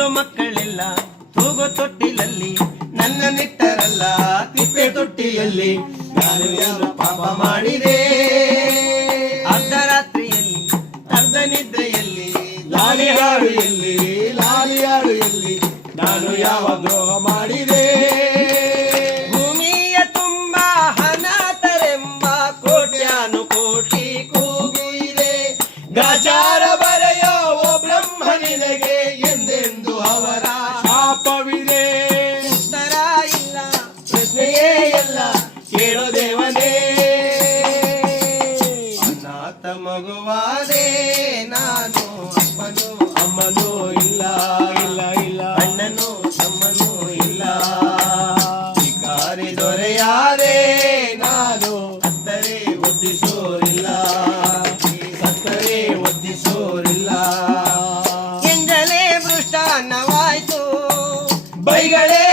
ಹೆತ್ತು ಮಕ್ಕಳೆಲ್ಲ ತೂಗು ತೊಟ್ಟಿಲಲ್ಲಿ ನನ್ನ ನಿಟ್ಟರಲ್ಲ ತಿಪ್ಪೆ ತೊಟ್ಟಿಯಲ್ಲಿ ನಾನು ಏನು ಪಾಪ ಮಾಡಿದೆ ಅರ್ಧರಾತ್ರಿಯಲ್ಲಿ ಅರ್ಧ ನಿದ್ರೆಯಲ್ಲಿ ಲಾಲಿ ಹಾಡು ಎಲ್ಲಿ ನಾನು ಯಾವ ದ್ರೋಹ ಮಾಡಿದೆ ಭೂಮಿಯ ತುಂಬ ಅನಾಥರೆಂಬ ಕೋಟ್ಯಾನುಕೋಟಿ ಕೂಗು ಇದೆ ಗಾಚಾರ ಬರೆಯೋ ಓ ಬ್ರಹ್ಮ ನಿನಗೆ ಎಂದೆಂದು ಅವರ ಶಾಪವಿದೆ ಉತ್ತರ ಇಲ್ಲ ಪ್ರಶ್ನೆಯೇ ಇಲ್ಲ ಕೇಳೋ ದೇವನೇ ಅನಾಥ ಮಗುವಾದೆ ನಾನು ಅಮ್ಮನೂ ಇಲ್ಲ ಅಣ್ಣನೂ ತಮ್ಮನೂ ಇಲ್ಲ ಶಿಕಾರಿ ದೊರೆಯಾದೆ ನಾನು ಸತ್ತರೆ ಒದ್ದಿಸೋರಿಲ್ಲ ಎಂಜಲೇ ಮೃಷ್ಟಾನ್ನವಾಯ್ತು ಬೈಗಳೇ